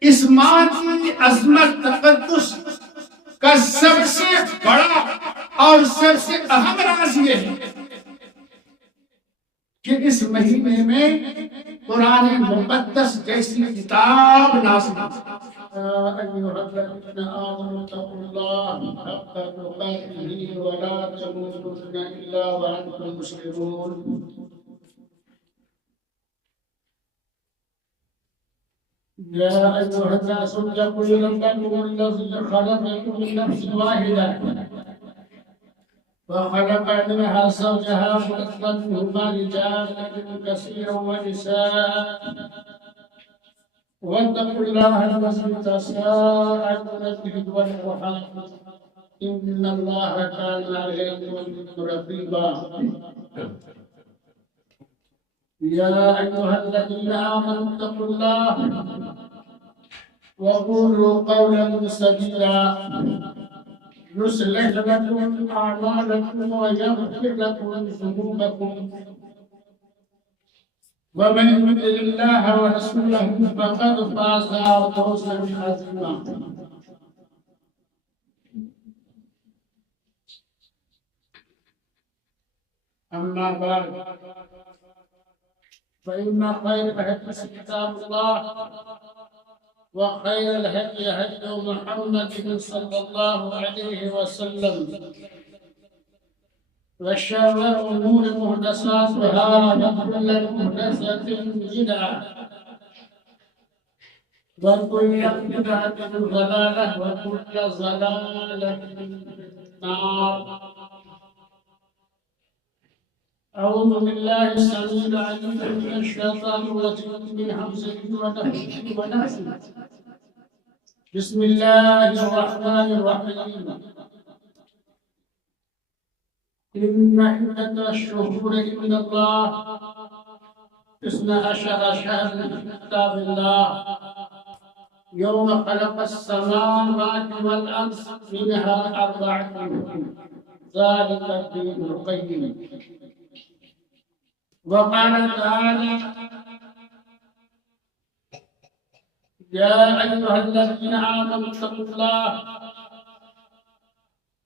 اس ماں کی عظمت تقدس کا سب سے بڑا اور سب سے اہم راز یہ ہے کہ اس مہینے میں قرآن مقدس جیسی کتاب نازل ہوئی۔ يا أيها الذين آمنوا اتقوا الله حق تقاته ولا تموتن إلا وأنتم مسلمون۔ يا أيها الناس اتقوا ربكم الذي خلقكم من نفس واحدة وخلق منها زوجها وبث منهما رجالا كثيرا ونساء واتقوا الله الذي تساءلون به والأرحام إن الله كان عليكم رقيبا۔ يا أيها الذين آمنوا اتقوا الله وقولوا قولا سديدا يصلح لكم أعمالكم ويغفر لكم ذنوبكم ومن يطع الله ورسوله فقد فاز فوزا عظيما۔ أما بعد فإن خير الحديث كتاب الله وخير الهدي هدي محمد صلى الله عليه وسلم وشر الأمور محدثاتها وكل محدثة بدعة وكل بدعة ضلالة وكل ضلالة في النار۔ أعوذ بالله السميع العليم من الشيطان الرجيم من همزه ونفخه ونفثه۔ بسم الله الرحمن الرحيم۔ إن عدة الشهور عند الله 12 شهرا في كتاب الله يوم خلق السماوات والأرض منها 4 حرم ذلك الدين القيم۔ وقال تعالى يا أيها الذين آمنوا اتقوا الله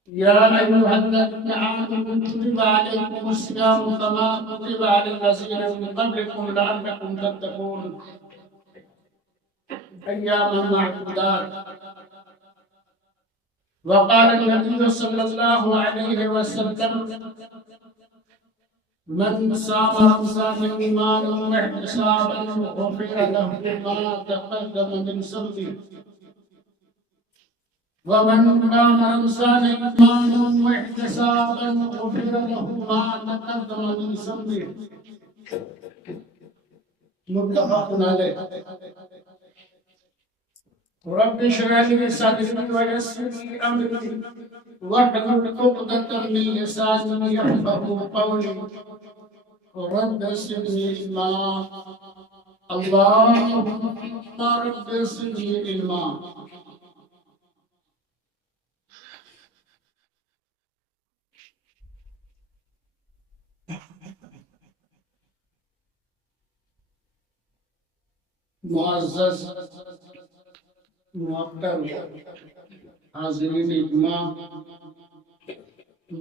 يا أيها الذين آمنوا كتب عليكم الصيام كما كتب على الذين من قبلكم لعلكم تتقون أياما معدودات۔ وقال النبي صلى الله عليه وسلم من صام رمضان إيمانا واحتسابا غفر له ما تقدم من ذنبه ومن قام رمضان إيمانا واحتسابا غفر له ما تقدم من ذنبه متفق عليه۔ رب اشرح لي صدري ويسر لي أمري واحلل عقدة من لساني يفقهوا قولي رب زدني علما اللهم رب زدني علما۔ معزز محترم حاضرین اجماع،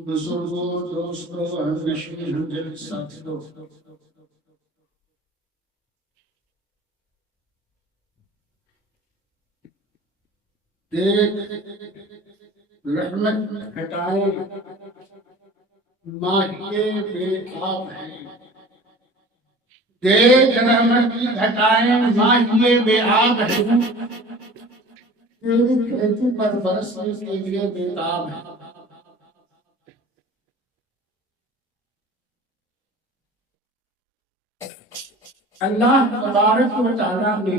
بزرگوں، دوستوں، ہمنشین، ہمدل ساتھیوں، ایک رحمت ہٹائے ماہیے بے آب ہیں، دیکھ رحمت ہٹائے ماہیے بے آب ہیں، تیری کھیتی پر برسنے کے لیے بےتاب ہے۔ اللہ تبارک و تعالیٰ نے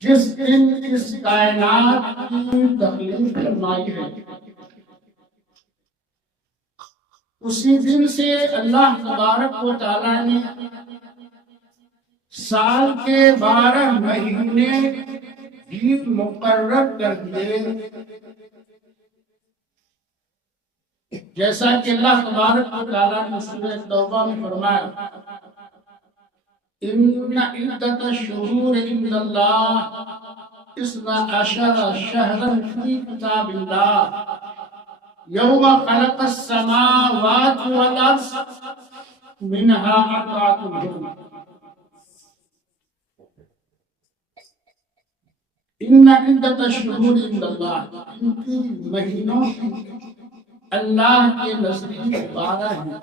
جس دن اس کائنات کی تخلیق فرمائی ہے اسی دن سے اللہ تبارک و تعالیٰ نے سال کے 12 مہینے بھی مقرر کر دیے، جیسا کہ اللہ تبارک و تعالیٰ نے سورہ توبہ میں فرمایا ان عدت الشهور عند الله 12 شهرا في كتاب الله يوم خلق السماوات والارض منها 4 حرم. ان عدت الشهور عند الله، ان کی مہینوں اللہ کے نزدیک 12 ہیں.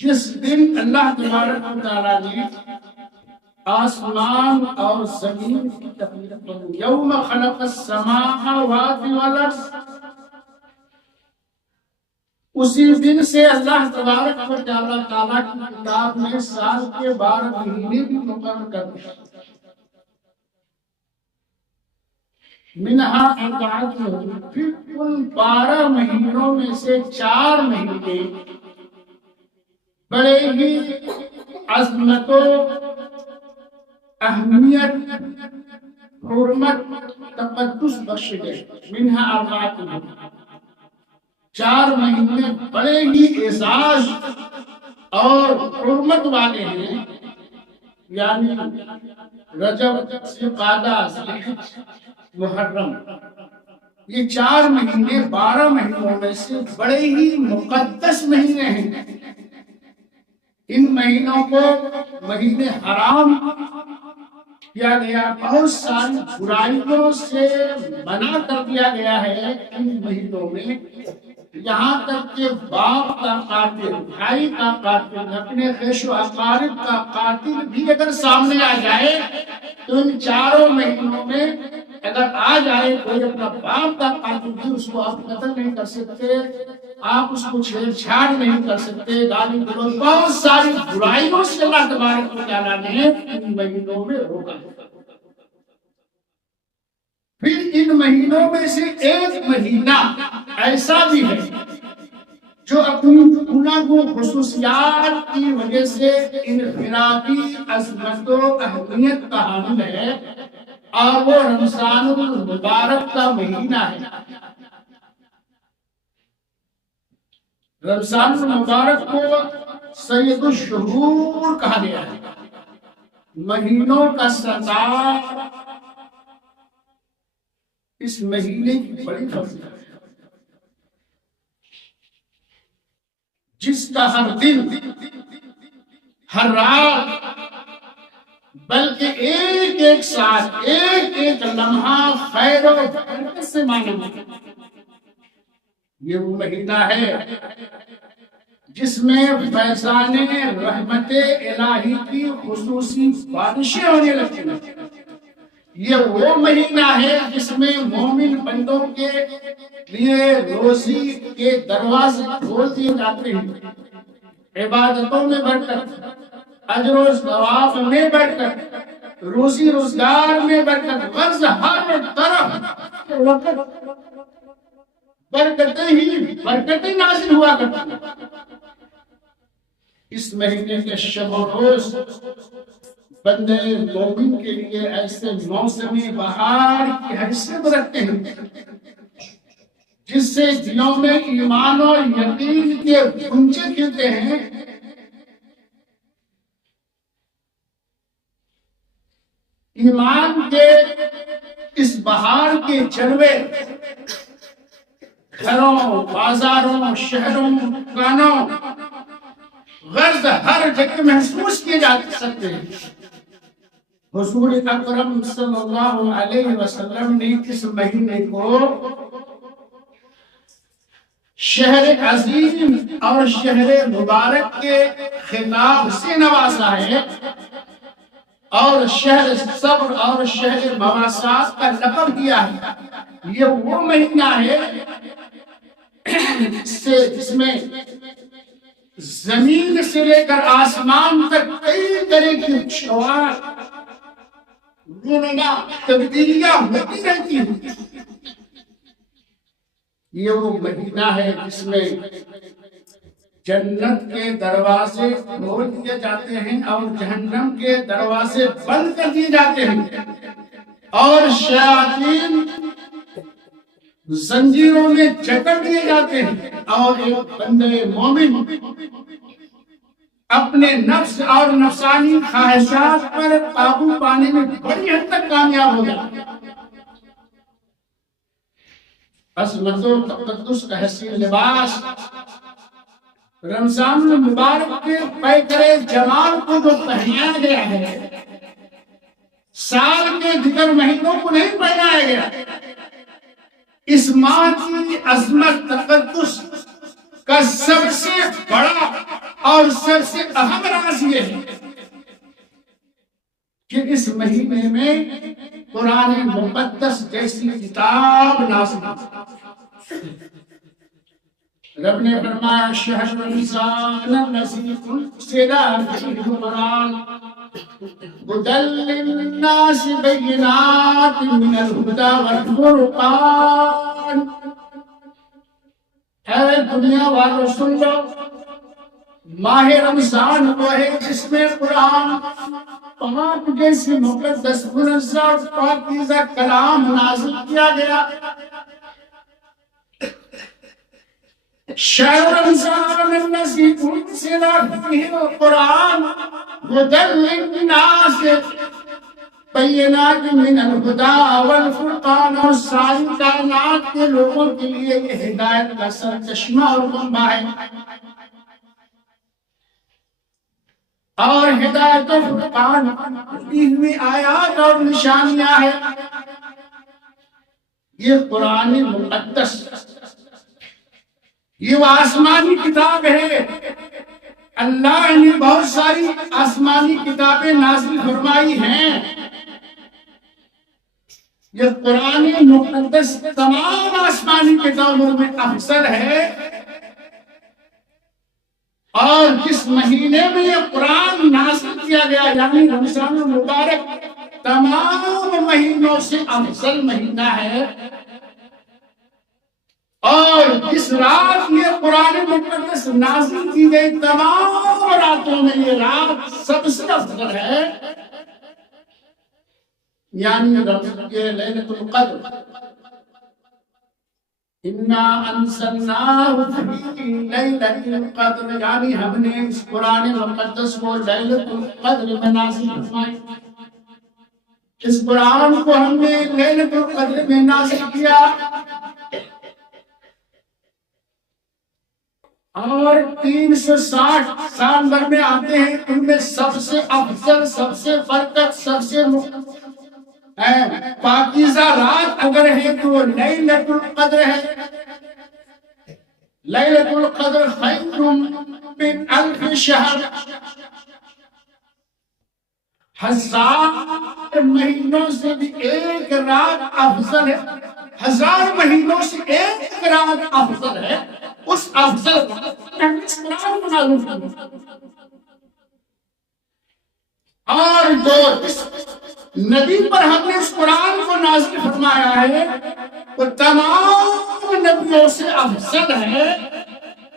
جس دن اللہ تبارک و تعالیٰ نے آسمان اور زمین کی تخلیق کی، یوم خلق السماوات والارض، اسی دن سے اللہ تبارک و تعالیٰ کی کتاب میں سال کے 12 مہینے بھی مقرر کر دیا. منہا اربعۃ حرم، پھر ان 12 مہینوں میں سے 4 مہینے بڑے ہی عظمت و اہمیت، حرمت، تقدس بخشے گئے. منہا اربعۃ حرم، 4 مہینے بڑے ہی اعزاز اور حرمت والے ہیں، یعنی رجب، ذوالقعدہ، ذوالحج، محرم. یہ 4 مہینے 12 مہینوں میں سے بڑے ہی مقدس مہینے ہیں. ان مہینوں کو مہینے حرام کیا گیا، بہت ساری برائیوں سے منع کر دیا گیا ہے ان مہینوں میں. یہاں تک کہ باپ کا قاتل، بھائی کا قاتل، اپنے خیش و اقارب کا قاتل بھی اگر سامنے آ جائے تو ان 4 مہینوں میں اگر آ جائے کوئی اپنا باپ کا قاتل بھی، اس کو آپ قتل نہیں کر سکتے، آپ اس کو چھیڑ چھاڑ نہیں کر سکتے. گالی گلوچ، بہت ساری برائیوں سے اللہ تبارک و تعالیٰ نے ان مہینوں میں روکا. پھر ان مہینوں میں سے ایک مہینہ ایسا بھی ہے جو اپنی گناہ و خصوصیات کی وجہ سے انفرادی عظمت و اہمیت کا حامل ہے، اور وہ رمضان المبارک کا مہینہ ہے. رمضان المبارک کو سید الشہور کہا گیا ہے، مہینوں کا سردار. اس مہینے کی بڑی فضیلت ہے، جس کا ہر دن، ہر رات، بلکہ ایک ایک ساتھ، ایک ایک لمحہ خیر و برکت سے مانا جاتا ہے. یہ وہ مہینہ ہے جس میں فیضان رحمت الہی کی خصوصی بارشیں ہونے لگتی ہیں. یہ وہ مہینہ ہے جس میں مومن بندوں کے لیے روزی کے دروازے کھول دیے جاتے ہیں، عبادتوں میں برکت، اجر و ثواب میں برکت، روزی روزگار میں برکت، غرض ہر طرف برکتیں نازل ہوا کرتی ہیں. اس مہینے کے شب و روز بندے مومن کے لیے ایسے موسم بہار کی حیثیت رکھتے ہیں جس سے دلوں میں ایمان اور یقین کے غنچے کھلتے ہیں. ایمان کے اس بہار کے جلوے گھروں، بازاروں، شہروں، دکانوں، غرض ہر جگہ محسوس کیے جا سکتے ہیں. حضور اکرم صلی اللہ علیہ وسلم نے اس مہینے کو شہر عظیم اور شہر مبارک کے خطاب سے نوازا ہے، اور شہر صبر اور شہر مواسات کا لقب دیا ہے. یہ وہ مہینہ ہے جس میں زمین سے لے کر آسمان تک کئی طرح کی شعاع، تبدیلیاں ہوتی رہتی ہیں. یہ وہ مہینہ ہے جس میں جنت کے دروازے کھول دیے جاتے ہیں اور جہنم کے دروازے بند کر دیے جاتے ہیں، اور شیاطین زنجیروں میں جکڑ دیے جاتے ہیں، اور ایک بندے مومن اپنے نفس اور نفسانی خواہشات پر قابو پانے میں بڑی حد تک کامیاب ہو جاتا ہے۔ عظمت و تقدس کا حسین لباس رمضان المبارک کے پیکرے جمال کو جو پہنایا گیا ہے، سال کے دیگر مہینوں کو نہیں پہنایا گیا۔ اس ماہ کی عظمت تقدس کا سب سے بڑا اور سب سے اہم راز یہ ہے کہ اس مہینے میں قرآن مقدس جیسی کتاب نازل ہوئی۔ رب نے فرمایا شہر رمضان الذی انزل فیہ القرآن ھدی للناس بینات من الہدی والفرقان۔ اے دنیا والو سن لو، ماہ رمضان وہ ہے جس میں قرآن پاک جیسی مقدس منزل پاکیزہ کلام نازل کیا گیا۔ شہر رمضان الذی انزل فیہ القرآن ھدی للناس بینات من الہدی والفرقان، اور ساری کائنات کے لوگوں کے لیے یہ ہدایت کا سرچشمہ اور منبع ہے، اور ہدایت و فرقان دی ہوئی آیات اور نشانیاں ہیں۔ یہ قرآن مقدس یہ وہ آسمانی کتاب ہے۔ اللہ نے بہت ساری آسمانی کتابیں نازل فرمائی ہیں، یہ قرآن مقدس تمام آسمانی کتابوں میں افضل ہے، اور جس مہینے میں یہ قرآن نازل کیا گیا یعنی رمضان المبارک تمام مہینوں سے افضل مہینہ ہے، اور جس رات یہ قرآن مقدس نازل کی گئی تمام راتوں میں یہ رات سب سے افضل ہے، یعنی یہ لیلۃ القدر۔ انا انزلناہ فی لیلۃ القدر، یعنی ہم نے اس قرآن مقدس کو لیلۃ القدر میں نازل فرمایا، اس قرآن کو ہم نے لیلۃ القدر میں نازل کیا، اور 360 سال بھر میں آتے ہیں، ان میں سب سے افضل، سب سے برکت، سب سے پاکیزہ رات اگر ہے تو وہ لیلۃ القدر ہے۔ لیلۃ القدر خیر من الف شہر، ہزار مہینوں سے بھی ایک رات افضل ہے، ہزار مہینوں سے ایک رات افضل ہے۔ اس افضل اس قرآن کو نازل فرمایا، اور جو اس نبی پر ہم نے اس قرآن کو نازل فرمایا ہے وہ تمام نبیوں سے افضل ہے،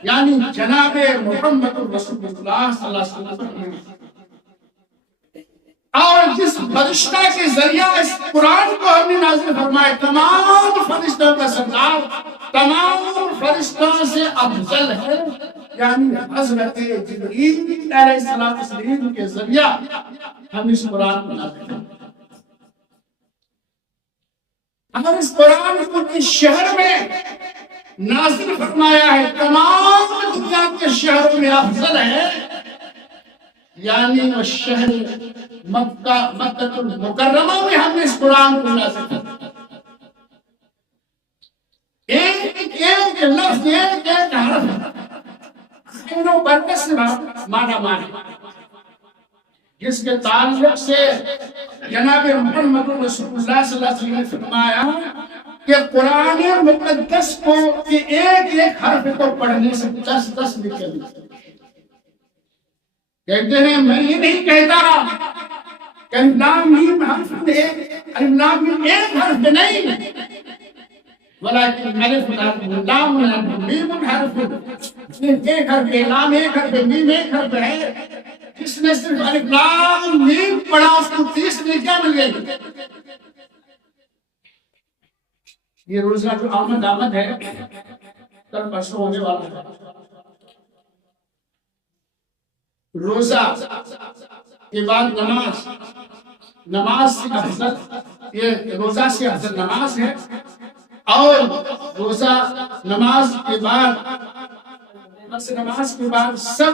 یعنی جناب محمد رسول اللہ صلی اللہ علیہ وسلم۔ اور جس فرشتہ کے ذریعہ اس قرآن کو ہم نے نازل فرمایا تمام فرشتوں کا سردار، تمام فرشتوں سے افضل ہے، یعنی حضرت جبریل علیہ السلام کے ذریعہ ہم اس قرآن کو نازل فرمایا۔ اگر اس قرآن کو اس شہر میں نازل فرمایا ہے تمام دنیا کے شہروں میں افضل ہے، یعنی وہ شہر مکہ المکرمہ میں ہم نے اس قرآن کو نازل فرمایا۔ ایک ایک لفظ، ایک ایک حرف تینوں برکت سے مانا مانا، جس کے تعلق سے جناب محمد رسول اللہ صلی اللہ علیہ وسلم نے فرمایا کہ قرآن مقدس کو کہ ایک ایک حرف کو پڑھنے سے 10 لکھے ملتے ہیں۔ کہتے ہیں میں یہ نہیں کہتا کہ الف لام میم حرف الف لام میم ایک حرف نہیں، ولكن الف لام میم حرف، ایک حرف لام ایک حرف میم ایک حرف ہے، جس نے صرف الف لام میم پڑھا اس کو 30 نیکیاں مل گئی۔ یہ روزہ جو آمد ہے کل پرسوں ہونے والا ہے. روزہ کے بعد نماز سے افضل، یہ روزہ سے افضل نماز ہے. اور روزہ نماز کے بعد سب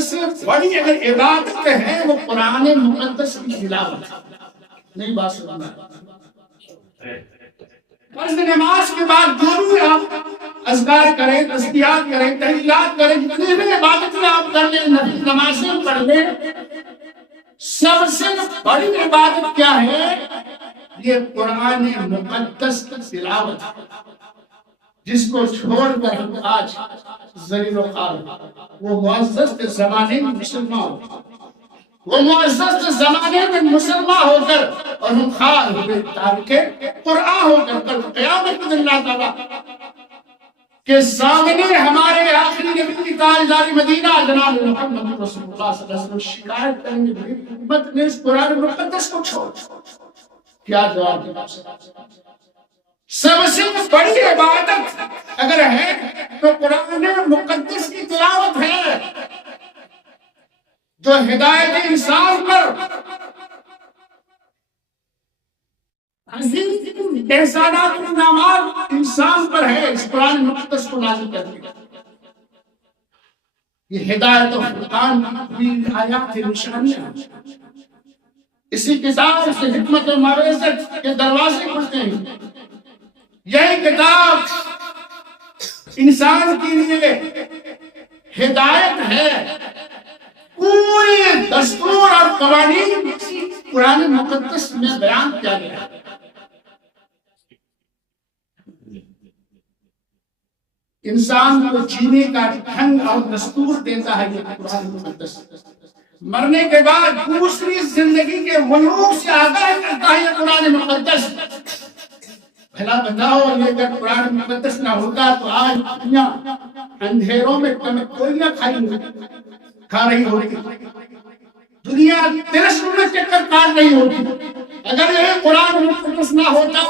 سے بڑی اگر عبادت ہے وہ قرآن مقدس کی تلاوت. نہیں بات سننا فرض نماز کے بعد جو بھی آپ اذکار کریں، تسبیحات کریں، تحلیلات کریں، جتنی بھی عبادتیں آپ کر لیں، نمازیں پڑھ لیں، سب سے بڑی عبادت کیا ہے؟ یہ قرآن مقدس کی تلاوت، جس کو چھوڑ کر ہم آج ذلیل و خوار، وہ معزز کے زمانے میں مسلمان ہو کر اور ہم خوار ہوئے تارک قرآن ہو کر کل قیامت میں اللہ تعالیٰ کے سامنے ہمارے آخری نبی کی تاجدار مدینہ جناب محمد رسول اللہ صلی اللہ علیہ وسلم شکایت کریں گے میری امت نے اس قرآن مقدس کو چھوڑ. کیا جواب دیا؟ سب سے بڑی عبادت اگر ہے تو قرآن مقدس کی تلاوت ہے، جو ہدایت انسان پر عظیم احسانات و انعامات انسان پر ہے. اس قرآن مقدس کو نازل کر دیا. یہ ہدایت و فرقان کی آیات نشانیاں، اسی کتاب سے حکمت و معرفت کے دروازے کھلتے ہیں. یہی کتاب انسان کے لیے ہدایت ہے. پورے دستور اور قوانین قرآن مقدس میں بیان کیا گیا ہے. انسان کو جینے کا ڈھنگ اور دستور دیتا ہے یہ قرآن مقدس. مرنے کے بعد دوسری زندگی کے ملوک سے آگاہ کرتا ہے یہ قرآن مقدس. بھلا بتاؤ یہ اگر قرآن مقدس نہ ہوتا تو آج دنیا اندھیروں میں کوئیاں کھا رہی ہوتی، دنیا تلسم میں چکر کاٹ رہی ہوتی. اگر یہ قرآن مقدس نہ ہوتا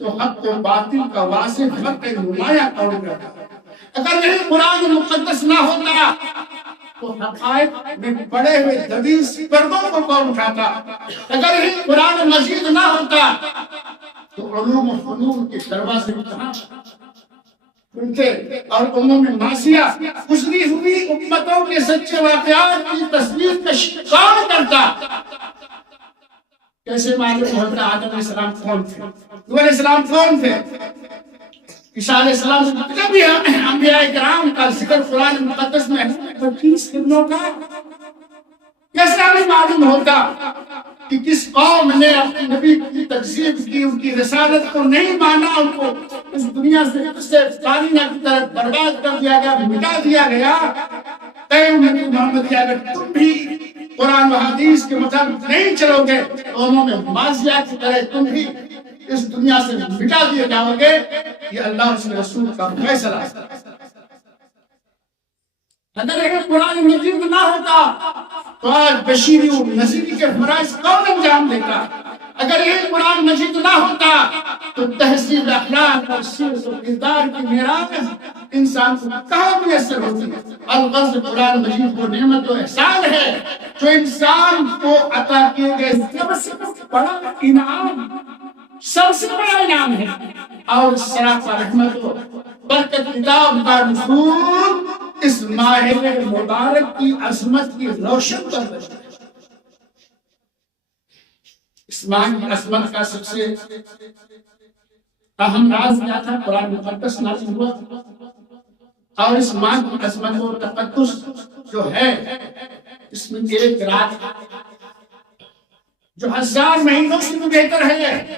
تو حق و باطل کا واضح فرق نمایاں کون کرتا. اگر یہ قرآن مقدس نہ ہوتا تو حقائق میں بڑے ہوئے دبیز پردوں کو کون اٹھاتا. اگر یہ قرآن مجید نہ ہوتا تو علوم و فنون کے دروازے کہاں کھلتے اور عموم معاشیہ گزری ہوئی امتوں کے سچے واقعات کی تصویر کش کون کرتا. کیسے معلوم ہوتا آدم علیہ السلام کون تھے، نوح علیہ السلام کون تھے، عیسیٰ علیہ السلام سے جتنے بھی انبیاء کرام کا ذکر قرآن مقدس میں ہے 25 قرنوں کا. کیسے ہمیں معلوم ہوتا کہ کس قوم نے اپنے نبی کی تکذیب کی، ان کی رسالت کو نہیں مانا، ان کو اس دنیا سے کائنات کی طرف برباد کر دیا گیا، مٹا دیا گیا. اے امت محمد کی اگر تم بھی قرآن و حدیث کے مطابق نہیں چلو گے تو عموم معاشیہ کی طرح تم بھی اس دنیا سے مٹا دیے جاؤ گے. یہ اللہ اس رسول کا فیصلہ ہے. اگر یہ قرآن مجید نہ ہوتا تو آج بشیری و نذیری کے فرائض کون انجام دیتا. اگر یہ قرآن مجید نہ ہوتا تو تہذیب اخلاق اور سیرت و کردار کی میراث انسان کو کہاں میسر ہوتی ہے. الغرض قرآن مجید وہ نعمت و احسان ہے جو انسان کو عطا کیے گئے سب سے بڑا انعام، سب سے بڑا انعام ہے. اور سراپا رحمت و برکت کتاب کا نزول اس ماہ مبارک کی عظمت کی روشن کر رہا ہے. اس ماہ کی عظمت کا سب سے اہم راز کیا تھا؟ قرآن مقدس نازل ہوا. اور اس ماہ کی عظمت و تقدس جو ہے اس میں ایک رات جو 1000 مہینوں سے بھی بہتر ہے.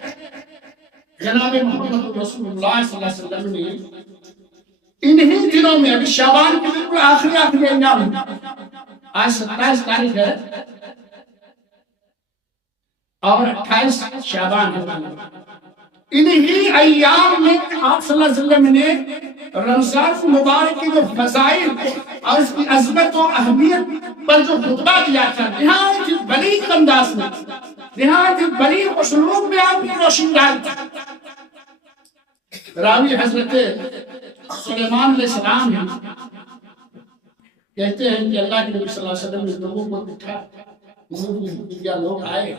جناب محمد رسول اللہ صلی اللہ علیہ وسلم نے انہی دنوں میں ابھی شعبان کے بالکل آخری ایام ہے، آج 27 تاریخ ہے اور 28 شعبان ہے. انہی ایام میں آپ صلی اللہ علیہ وسلم نے رمضان مبارک کی جو فضائل اور اس کی عظمت و اہمیت پر جو خطبہ دیا تھا، نہایت ہی بلیغ انداز میں، نہایت ہی بلیغ اسلوب میں آپ نے روشن ڈالی۔ راوی حضرت سلیمان علیہ السلام ہیں، کہتے ہیں کہ اللہ کے نبی صلی اللہ علیہ وسلم نے لوگوں کو دکھا، کیا لوگ آئے،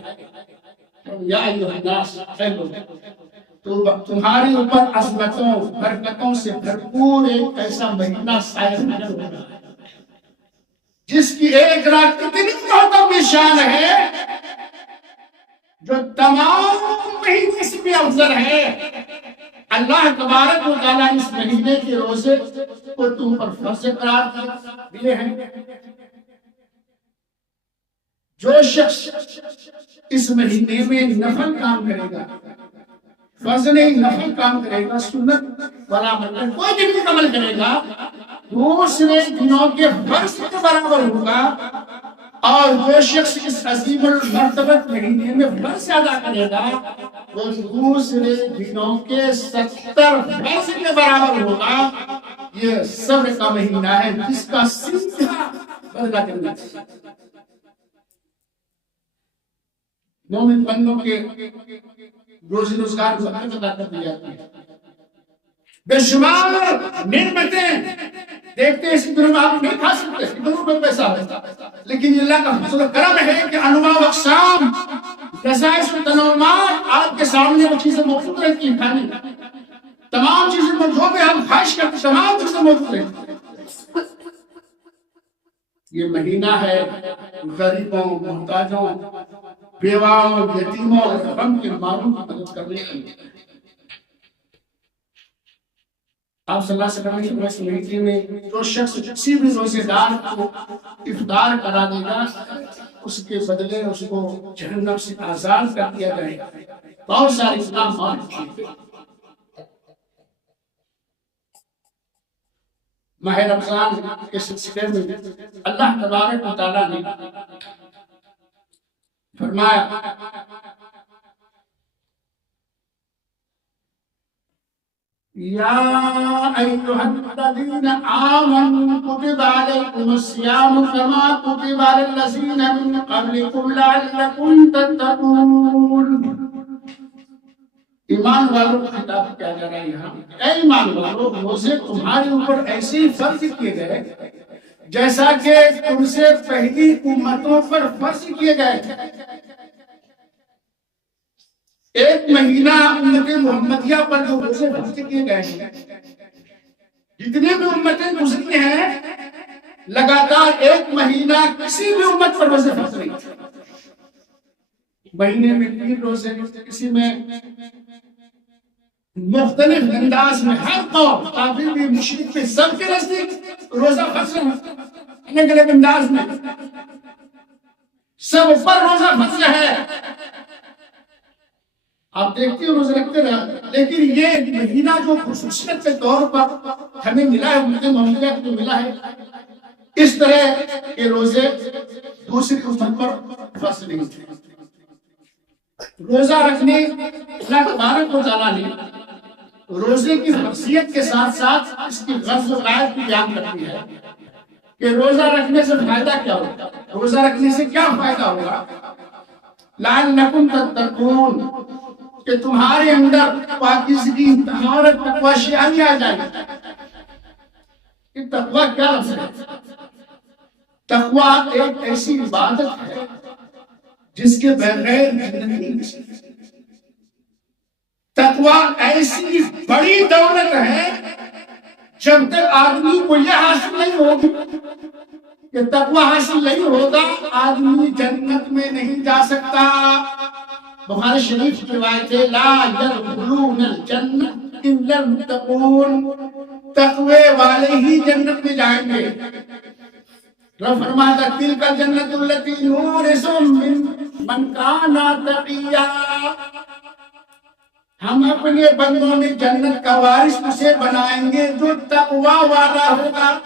یا ایھا الناس، اے لوگ، تو تمہارے اوپر عظمتوں برکتوں سے بھرپور ایک ایسا مہینہ سایہ ہوگا جس کی ایک رات اتنی معظم شان ہے جو تمام مہینے سے بھی افضل ہے۔ اللہ تبارک و تعالیٰ اس مہینے کے روزے کو تم پر فرض قرار دیے ہیں۔ جو شخص اس مہینے میں نفل کام کرے گا، فرض نہیں نفل کام کرے گا، سنت والا عمل کوئی بھی عمل کرے گا، دوسرے دنوں کے فرض کے برابر ہوگا، اور جو شخص اس عظیم المرتبت مہینے میں فرض ادا کرے گا وہ دوسرے دنوں کے 70 فرض کے برابر ہوگا۔ یہ صبر کا مہینہ ہے جس کا سیدھا بدلہ کرنا چاہیے۔ مومن بندوں کے روزی روزگار کو ادا کر دیا جاتا ہے، بے شمار نعمتیں دیکھتے ہیں، اس دنوں میں آپ نہیں کھا سکتے، اس دنوں میں پیسہ ہے، لیکن اللہ کا فضل و کرم ہے کہ انواع و اقسام لذائذ و تنوعات آپ کے سامنے وہ چیزیں موجود رہتی ہیں، کھانے تمام چیزیں جو بھی ہم خواہش کرتے تمام چیزیں موجود رہتی ہیں۔ یہ مہینہ ہے غریبوں، محتاجوں، بیواؤں، یتیموں اور غم کے ماروں کی مدد کرنے کے لیے۔ آپ صلی اللہ علیہ وسلم اس مہینے میں جو شخص کسی بھی روزے دار کو افطار کرا دے گا اس کے بدلے اس کو جہنم سے آزاد کر دیا جائے گا۔ بہت سارے اسلام موجود ہیں۔ ماہ رمضان کے سلسلے میں اللہ تبارک و تعالیٰ نے فرمایا یا ایھا الذین آمنوا کتب علیکم الصیام کما کتب علی الذین من قبلکم لعلکم تتقون۔ ایمان والوں کو خطاب کیا جا رہا ہے یہاں، اے ایمان والوں، روزے تمہارے اوپر ایسے ہی فرض کیے گئے جیسا کہ تم سے پہلی امتوں پر فرض کیے گئے تھے۔ ایک مہینہ امت محمدیہ پر جو روزے فرض کیے گئے ہیں، جتنے بھی امتیں گزری ہیں لگاتار ایک مہینہ کسی بھی امت پر روزے فرض نہیں تھے۔ مہینے میں 3 روزے، کسی میں مختلف انداز میں، ہر قوم کافر بھی مشرک بھی سب کے نزدیک روزہ فرض ہے، الگ الگ انداز میں سب پر روزہ فرض ہے۔ آپ دیکھتے ہو روزے رکھتے رہے، لیکن یہ مہینہ جو خصوصیت کے طور پر ہمیں ملا ہے، امت محمدیہ کو ملا ہے، اس طرح کے روزے دوسری امت پر فرض نہیں تھے۔ روزہ رکھنے اللہ تبارک و تعالیٰ نے روزے کی فرضیت کے ساتھ ساتھ اس کی غرض و غایت بھی بیان کرتی ہے کہ روزہ رکھنے سے فائدہ کیا ہوگا، روزہ رکھنے سے کیا فائدہ ہوگا۔ لعلکم تتقون، کہ تمہارے اندر پاکیزگی، طہارت، تقوی شیعی آ جائے۔ کہ تقوی کیا ہے؟ تقوی ایک ایسی عبادت ہے جس کے بغیر جنت نہیں ہے۔ تقوی ایسی بڑی دولت ہے، جب تک آدمی کو یہ حاصل نہیں ہوگی کہ تقوی حاصل نہیں ہوگا آدمی جنت میں نہیں جا سکتا۔ بخاری شریف کی روایت ہے لا يدخلون الجنة الا المتقون، تقوی والے ہی جنت میں جائیں گے۔ رب فرماتا تلک الجنۃ التی نورث من کان تقیا، ہم اپنے بندوں میں جنت کا وارث اسے بنائیں گے جو تقوی والا ہوگا۔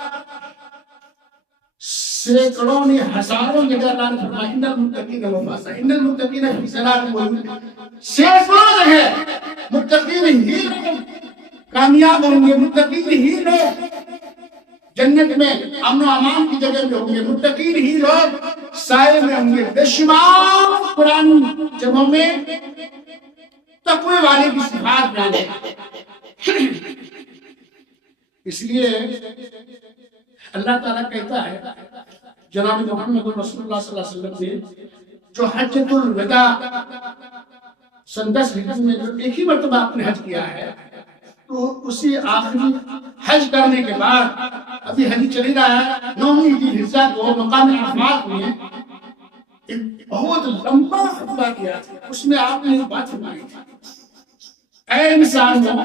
سینکڑوں نے، ہزاروں جگہ اللہ نے فرمایا ان المتقین مفازا، ان المتقین فی ظلال و نور، سینکڑوں جگہ متقین ہی کامیاب ہوں گے متقین ہی لوگ، جنت میں امن و امان کی جگہ میں ہوں گے متقین ہی لوگ، سائے میں ہوں گے۔ بے شمار قرآن جگہوں میں تقوی والے کی صفات بیان ہے۔ اس لیے اللہ تعالیٰ کہتا ہے جناب محمد رسول اللہ صلی اللہ علیہ وسلم نے جو حجۃ الوداع سن 10 ہجری میں جو ایک ہی مرتبہ آپ نے حج کیا ہے، تو اسی آخری حج کرنے کے بعد ابھی حج چل رہا ہے 9ویں ذی الحجہ کو مقام عرفات میں ایک بہت لمبا خطبہ کیا، اس میں آپ نے ایک بات فرمائی تھی، اے انسانوں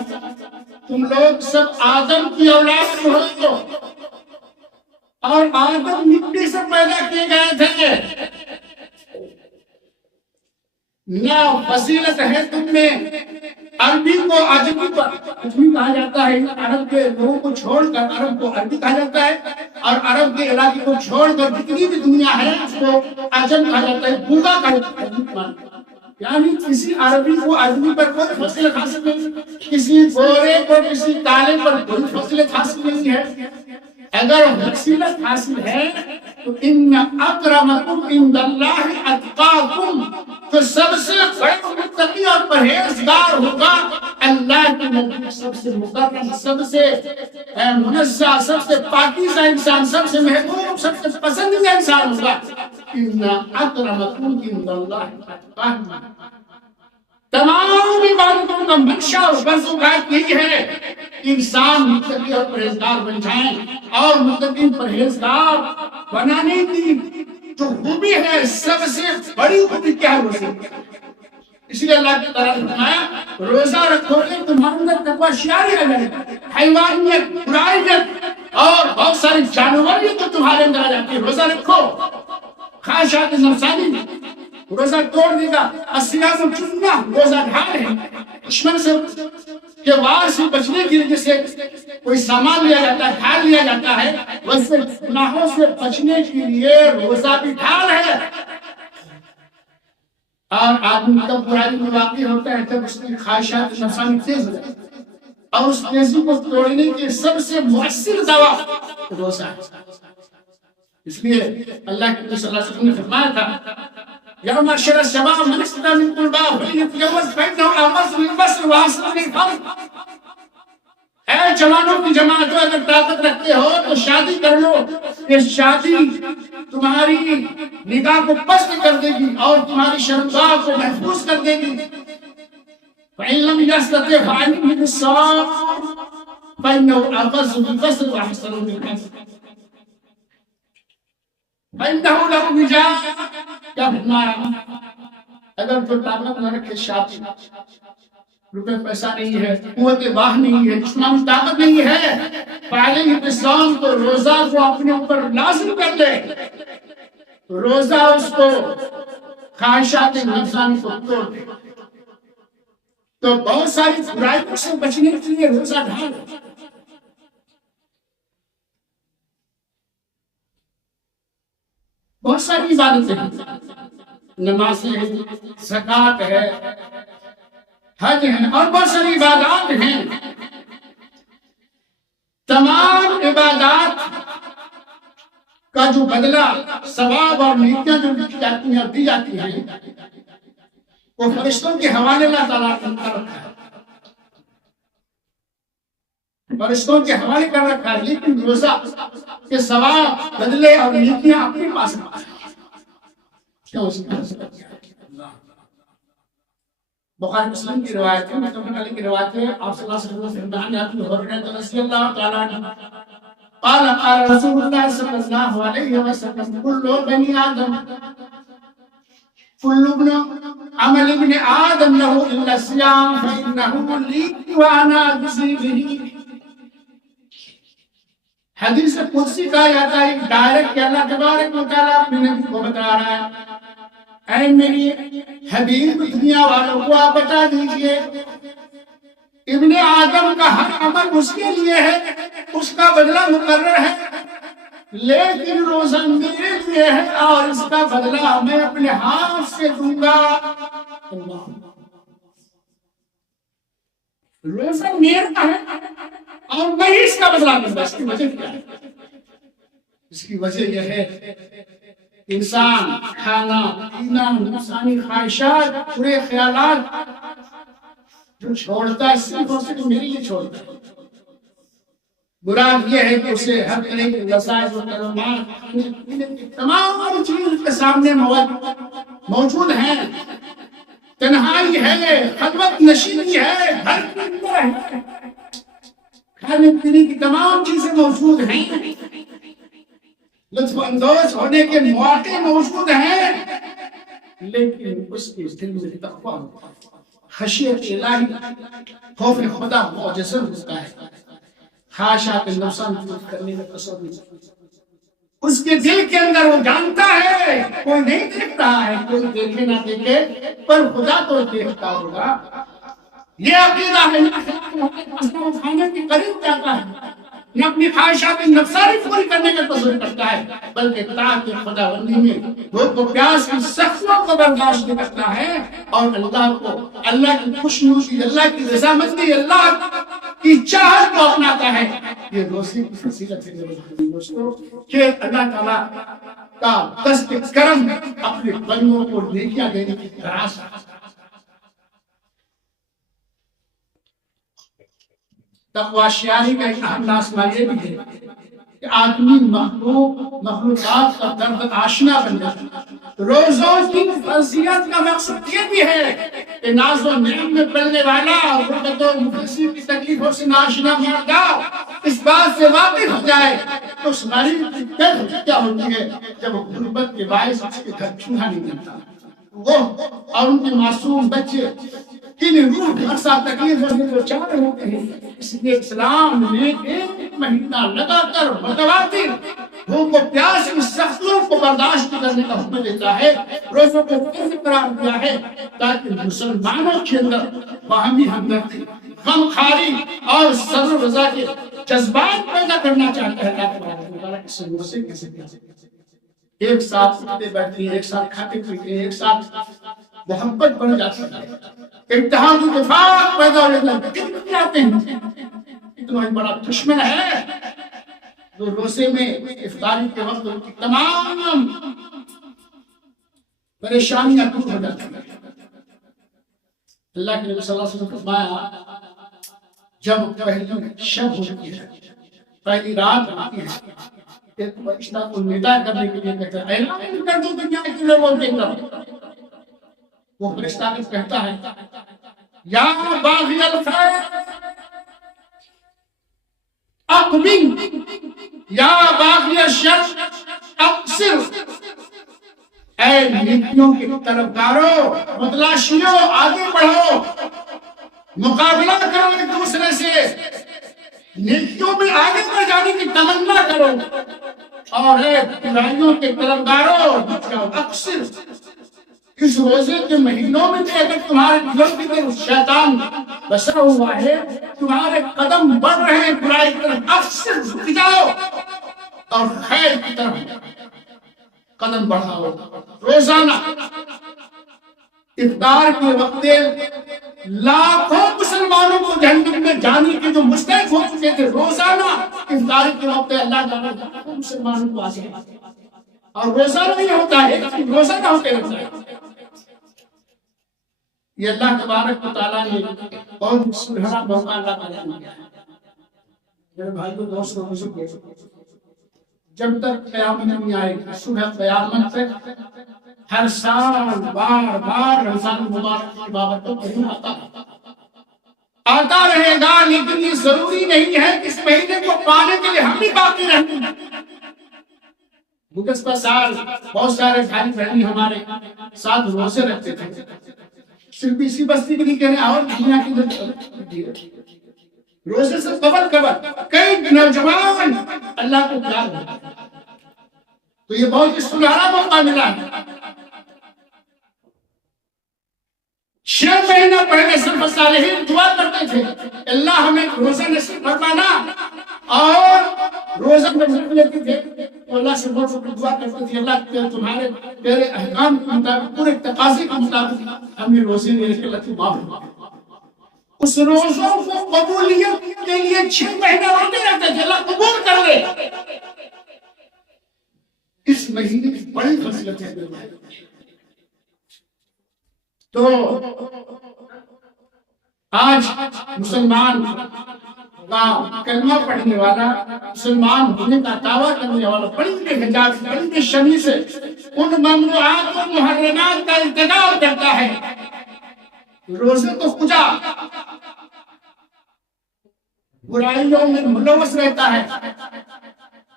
تم لوگ سب آدم کی اولاد ہو اور آدم مٹی سے پیدا کیے گئے تھے، نہ فضیلت ہے تم میں۔ عربی کو عجمی کہا جاتا ہے، عرب کے لوگوں کو چھوڑ کر عرب کو عربی کہا جاتا ہے، اور عرب کے علاقے کو چھوڑ کر جتنی بھی دنیا ہے اس کو عجم کہا جاتا ہے، بوڑھا کہا جاتا ہے۔ یعنی کسی عربی کو عربی پر کوئی فضیلت حاصل نہیں، کسی گورے کو کسی کالے پر کوئی فضیلت حاصل نہیں ہے۔ اگر فضیلت حاصل ہے تو ان اکرمکم عند اللہ اتقاکم، تو سب سے بڑا متقی اور پرہیزگار ہوگا اللہ کے نزدیک سب سے مکرم، سب سے منزہ، سب سے پاکیزہ انسان، سب سے محبوب، سب سے پسندیدہ انسان ہوگا۔ ان اکرمکم عند اللہ اتقاکم۔ تمام عبادتوں کا منشا اور منصوبات یہی ہے کہ انسان متقی اور پرہیزگار بن جائیں، اور متقی پرہیزگار بنانے کی جو خوبی ہے سب سے بڑی خوبی کیا ہے؟ روزہ۔ اس لیے اللہ تعالیٰ نے فرمایا روزہ رکھو گے تمہارے اندر تقویٰ شیاری آ جائے گی، حیوانیت، برائیت اور بہت ساری جانوریت تو تمہارے اندر آ جاتی ہے۔ روزہ رکھو، خواہشات نفسانی روزہ توڑ دے گا۔ الصیام جنہ، روزہ ڈھال ہے، دشمن سے کے وار سے بچنے کے لیے جسے کوئی سامان لیا جاتا ہے، ڈھال لیا جاتا ہے، ویسے گناہوں سے بچنے کے لیے روزہ بھی ڈھال ہے۔ اور آدمی کب برائی میں واقع ہوتا ہے جب اس کی خواہشات نفسانی تیز ہو جائے، اور اس تیزی کو توڑنے کے سب سے مؤثر دوا روزہ ہے۔ اس لیے اللہ کے نبی صلی اللہ علیہ وسلم نے فرمایا تھا یا معشر الشباب من استطاع منکم الباء فلیتزوج فإنه أغض للبصر وأحسن للفرج۔ اے جوانوں کی جماعت، اگر طاقت رکھتے ہو تو شادی کر لو، یہ شادی تمہاری نگاہ کو پست کر دے گی اور تمہاری شرمگاہ کو محفوظ کر دے گی۔ فإن لم يستطع فعليه بالصوم فإنه أغض للبصر وأحسن للفرج فإنه له وجاء۔ کیا فرمایا؟ اگر تو طاقت نہ رکھے، شادی روپے پیسہ نہیں ہے، قوت باہ نہیں ہے، جسمانی طاقت نہیں ہے، فعلیہ بالصوم، تو روزہ کو اپنے اوپر لازم کر لے۔ روزہ اس کو خواہشات نفسانی کو توڑ دے۔ تو بہت ساری برائیوں سے بچنے کے لیے روزہ ڈھال۔ بہت ساری عبادتیں ہیں، نمازیں ہیں، زکوٰۃ ہے، حج ہے، اور بہت ساری عبادات ہیں۔ تمام عبادات کا جو بدلہ، ثواب اور نیکیاں جو لکھی جاتی ہیں، دی جاتی ہیں، وہ فرشتوں کے حوالے اللہ تعالیٰ نے کر رکھا ہے، فرشتوں کے حوالے کر رکھا ہے، لیکن روزہ کے ثواب، بدلے اور نیکیاں اپنے پاس ہیں۔ کیوں اس میں بخاری مسلم کی روایت ہے، متفق علیہ کی روایت ہے، آپ صلی اللہ علیہ وسلم سے عن ابی ہریرہ رضی اللہ تعالی عنہ قال قال رسول اللہ صلی اللہ علیہ وسلم کل بنی آدم كل ابن عمل ابن آدم له إلا الصيام فإنه لي وأنا أجزي به۔ حدیث قدسی کہا جاتا ہے، ڈائریکٹ کہ اللہ تبارک و تعالیٰ اپنے نبی کو بتا رہا ہے، اے میری حبیب دنیا والوں کو آپ بتا دیجئے ابن آدم کا ہر عمل اس کے لیے ہے، اس کا بدلہ مقرر ہے، لیکن روزہ میرے لیے ہے اور اس کا بدلہ میں اپنے ہاتھ سے دوں گا۔ روزہ میرا ہے اور میں ہی اس کا بدلہ لوں گا. اس کی وجہ کیا ہے؟ اس کی وجہ یہ ہے انسان کھانا پینا انسانی خواہشات برے خیالات جو چھوڑتا ہے صرف اور صرف میرے لیے چھوڑتا ہے. مراد یہ ہے کہ اسے ہر طرح کے وسائل و ترمات تمام چیز اس کے سامنے موجود ہیں. تنہائی ہے, خلوت نشینی ہے, گھر کے اندر ہے, کھانے پینے کی تمام چیزیں موجود ہیں, لطف اندوز ہونے کے مواقع موجود ہیں, لیکن اس کے دل میں تقویٰ خشیت الہی خوف خدا معجزہ ہوتا ہے. خواہشات نفسان پور کرنے کا تصور نہیں. اس کے دل کے اندر وہ جانتا ہے کوئی نہیں دیکھ رہا ہے, کوئی دیکھے نہ دیکھے پر خدا تو دیکھتا ہوگا. یہ عقیدہ ہے کھانے کے قریب جاتا ہے, نہ اپنی خواہشات نفسانی پوری کرنے کا تصور کرتا ہے, بلکہ تاکہ خدا بندی میں بھوک و پیاس کی سختیوں کو برداشت کرتا ہے اور اللہ کو, اللہ کی خوشنودی, اللہ کی رضامندی, اللہ کی چاہت کو اپناتا ہے. یہ روزے کی فضیلت ہے دوستوں کہ اللہ تعالیٰ کا دست کرم اپنے بندوں کو نیکیاں دینے کی تراس. تقوی شیاری کا ایک اہم لازمہ یہ بھی ہے کہ آدمی مخلوقات کا درد آشنا بن جائے. روزوں کی فضیلت کا مقصد یہ بھی ہے کہ ناز و نعمت میں پلنے والا غربت و مفلسی کی تکلیفوں سے ناشنا مردہ اس بات سے واقف ہو جائے تو اس غریب کی کیفیت کیا ہوتی ہے جب غربت کے باعث اس کے گھر چولہا نہیں ملتا. وہ اور ان کے معصوم بچے کن روح اقصا تکلیفوں سے دوچار ہوتے ہیں. اس لیے اسلام نے ایک مہینہ لگا کر متواتر بھوک و پیاس کی سختیوں کو برداشت کرنے کا حکم دیتا ہے, روزوں کو فرض قرار دیا ہے تاکہ مسلمانوں کے اندر باہمی ہمدردی, غمخواری اور صبر و رضا کے جذبات پیدا کرنا چاہتا ہے. ایک ساتھ اٹھتے بیٹھتے ہیں, ایک ساتھ کھاتے پیتے ہیں, ایک ساتھ محبت بڑھ جاتی ہے, اتحاد و اتفاق پیدا ہو جاتے ہیں. اتنا بڑا دشمن ہے جو روزے میں افطاری کے وقت ان کی تمام پریشانیاں دور ہو جاتی ہیں. اللہ کے نبی صلی اللہ علیہ وسلم نے فرمایا جب پہلی شب ہوتی ہے, پہلی رات ہوتی ہے, ایک فرشتہ کو ندا کرنے کے لیے کہتا ہے اعلان کر دو دنیا کے لوگوں کے اندر. وہ فرشتہ کہتا ہے یا باغی الخیر اقبل یا باغی الشر اقصر. اے نیکیوں کے طلبگاروں, متلاشیوں, آگے بڑھو, مقابلہ کرو ایک دوسرے سے, نیکیوں میں آگے بڑھ جانے کی تمنا کرو. اور اے برائیوں کے طلبگاروں اقصر, اس روزے کے مہینوں میں بھی اگر تمہارے دلوں کی طرف شیطان بسا ہوا ہے, تمہارے قدم بڑھ رہے ہیں برائی کی طرف, اقصر رک جاؤ اور خیر کی طرف قدم بڑھاؤ. روزانہ افطار کے وقت لاکھوں مسلمانوں کو جہنم میں جانے کے جو مستحق ہو چکے تھے, روزانہ افطار کے وقت اللہ تعالیٰ لاکھوں مسلمانوں کو آسے, اور روزہ نہیں ہوتا ہے, روزہ نہ ہوتے رہتا ہے. یہ اللہ تبارک و تعالیٰ نے بہت سنہرا موقع اللہ تعالیٰ نے دیا ہے. میرے بھائیوں دوستوں بزرگوں, جب تک قیامت نہیں آئے گی, صبح قیامت تک ہر سال بار بار رمضان المبارک کی بابتوں کو آتا رہے گا, لیکن یہ ضروری نہیں ہے کہ اس مہینے کو پانے کے لیے ہم بھی باقی رہیں. گزشتہ سال بہت سارے بھائی بہنی ہمارے ساتھ روزے رکھتے تھے, صرف اسی بستی کے لیے کہنے اور دنیا کی روزے سے قبل کئی نوجوان اللہ کو پیار ہوتے. تو یہ بہت ہی سنہرا موقع ملا ہے. 6 مہینہ پہلے سلف صالحین دعا کرتے تھے اللہ ہمیں روزہ نصیب فرمانا, اور روزہ نصیب لیتے تھے تو اللہ سے بہت دعا کرتے تھے اللہ تمہارے تیرے احکام کے مطابق, پورے تقاضے کے مطابق ہمیں روزے لینے کے اللہ معاف. اس روزوں کو قبولیت کے لیے 6 مہینے روتے رہتے تھے، اللہ قبول کر لے۔ اس مہینے کی بڑی فضیلت ہے۔ تو آج مسلمان کا کلمہ پڑھنے والا، مسلمان ہونے کا دعویٰ کرنے والا بڑی بے حجاب، بڑی بے شرمی سے ان ممنوعات و محرمات کا ارتکاب کرتا ہے۔ روزے تو کجا برائیوں میں ملوث رہتا ہے،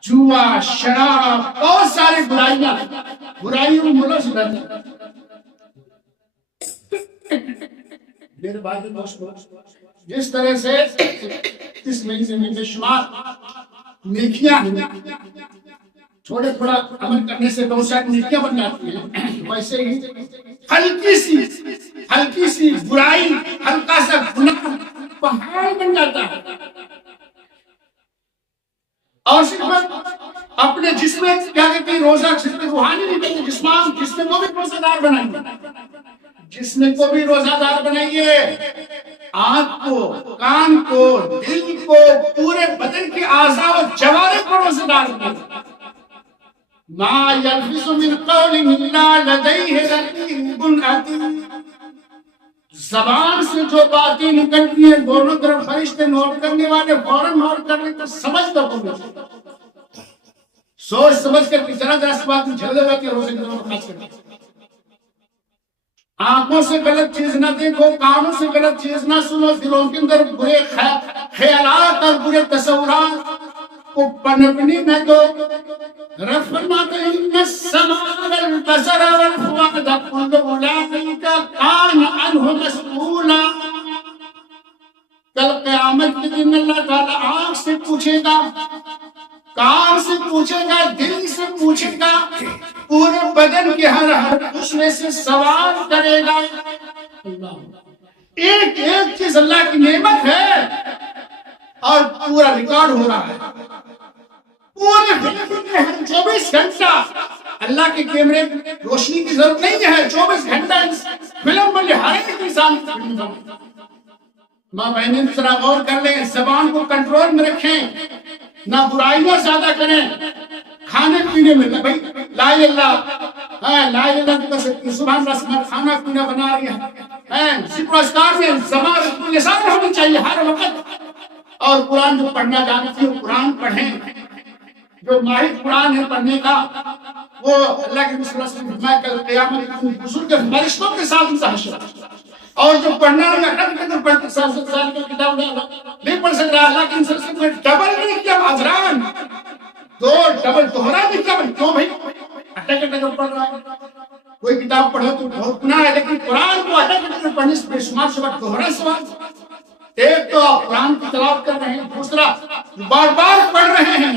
جوا، شراب، بہت ساری برائیوں میں ملوث رہتا ہے۔ میرے بھائی دوستو، جس طرح سے اس مہینے میں بے شمار نیکیاں ہیں، تھوڑا عمل کرنے سے بہت ساری نیکیاں بن جاتی ہیں، ویسے ہی ہلکی سی برائی، ہلکا سا گناہ پہاڑ بن جاتا ہے۔ اور صرف اپنے جسم میں کیا کہتے ہیں، روزہ صرف روحانی نہیں بلکہ جسم کو بھی روزہ دار بنائیے، جسم کو بھی روزہ دار بنائیے، آنکھ کو، کان کو، دل کو، پورے بدن کے اعضاء و جوارح کو روزہ دار بنائیے۔ ما یلفظ من قول الا لدیہ رقیب عتید، زبان سے جو باتیں نکلتی ہیں دونوں طرف فرشتے نوٹ کرنے والے فوراً نوٹ کر لیتے، سمجھ دو، سوچ سمجھ کر ذرا سی بات جھگڑے ہوا کہ روزے کے دوران خاص کرتے۔ آنکھوں سے غلط چیز نہ دیکھو، کانوں سے غلط چیز نہ سنو، دلوں کے اندر برے خیالات اور برے تصورات کو پنپنے نہ دو۔ رب فرماتے ہیں ان السمع والبصر والفؤاد كل اولئک کان عنہ مسئولا۔ کل قیامت کے دن اللہ تعالیٰ آنکھ سے پوچھے گا، کان سے پوچھے گا، دل سے پوچھے گا، پورے بدن کے ہر اس میں سے سوال کرے گا۔ ایک ایک چیز اللہ کی نعمت ہے اور پورا ریکارڈ ہو رہا ہے۔ پورے 24 گھنٹہ اللہ کے کیمرے روشنی کی ضرورت نہیں ہے، 24 گھنٹہ فلم بنے، ہر ایک انسان کی فلم بنے۔ ماں بہنیں ذرا غور کر لیں، زبان کو کنٹرول میں رکھیں، نہ برائیاں زیادہ کریں، کھانے پینے میں نہ بھائی لا الہ لا الہ کر سکتی، سبحان اللہ، کھانا پینا بنا رہی ہے، ذکر و اذکار میں زبان لسان ہونی چاہیے ہر وقت۔ اور قرآن جو پڑھنا جانتی ہے قرآن پڑھیں، جو ماہر قرآن ہے پڑھنے کا وہ اللہ کے رسول صلی اللہ علیہ وسلم فرمایا کل قیامت میں بزرگ فرشتوں کے ساتھ ان کا حشر، اور جو پڑھنا ہے اگر پڑھتے سال کی کتاب نہیں پڑھ سکتا، اللہ کے رسول صلی اللہ علیہ وسلم ڈبل نہیں کیا حضران، دو ڈبل دوہرا نہیں کیا، کیوں بھائی اٹک اٹک پڑھ رہا ہے؟ کوئی کتاب پڑھو تو بہت گناہ ہے، لیکن قرآن کو اٹک اٹک پڑھنے سے بے شمار سبق دوہرا سوال۔ ایک تو قرآن کی تلاوت کر رہے ہیں، دوسرا بار بار پڑھ رہے ہیں،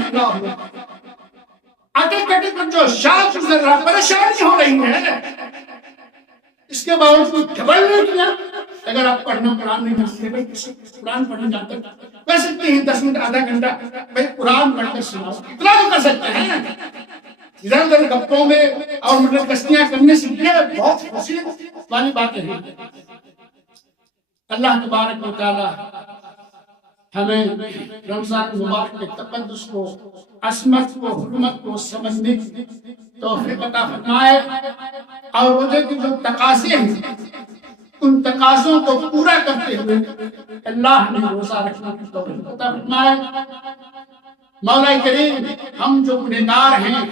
اٹک اٹک جو شاہ گزر رہا، پریشانی ہو رہی ہے، اس کے باوجود ڈبل نہیں کیا۔ اگر آپ پڑھنا قرآن نہیں جانتے، قرآن پڑھنا جانتے کر سکتے ہیں 10 منٹ آدھا گھنٹہ بھائی قرآن پڑھ کر سناؤ، اتنا تو کر سکتے ہیں۔ ادھر ادھر گپوں میں اور مطلب کشتیاں کرنے سے یہ بہت خوشی والی باتیں ہیں۔ اللہ تبارک و تعالی ہمیں رمضان مبارک کے تقدس کو، عظمت کو، حرمت کو سمجھنے کی توفیق عطا فرمائے، اور روزے کی جو تقاضے ہیں ان تقاضوں کو پورا کرتے ہوئے اللہ نے روزہ رکھنے کی توفیق عطا فرمائے۔ مولا کریم ہم جو گنہگار ہیں،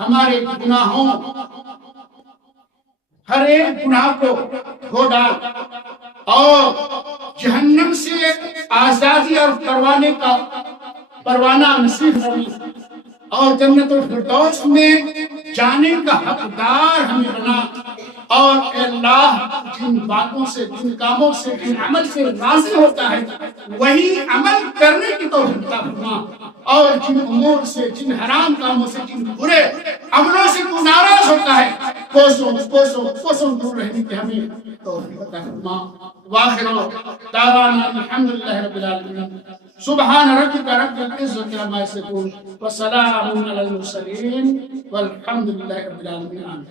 ہمارے گناہوں ہر ایک گناہ کو دھو ڈال اور جہنم سے آزادی اور پروانہ نصیب فرما، اور جنت الفردوس میں جانے کا حقدار ہمیں بنا، اور اے اللہ جن باتوں سے، جن کاموں سے، جن عمل سے راضی ہوتا ہے وہی عمل کرنے کی توفیق عطا فرما، اور جن امور سے، جن حرام کاموں سے، جن برے عملوں سے تو ناراض ہوتا ہے کوسوں دور رہنے کی ہمیں توفیق عطا فرما۔ وآخر دعوانا الحمدللہ رب العالمین، سبحان ربک رب العزة عما یصفون وسلام علی المرسلین والحمدللہ رب العالمین۔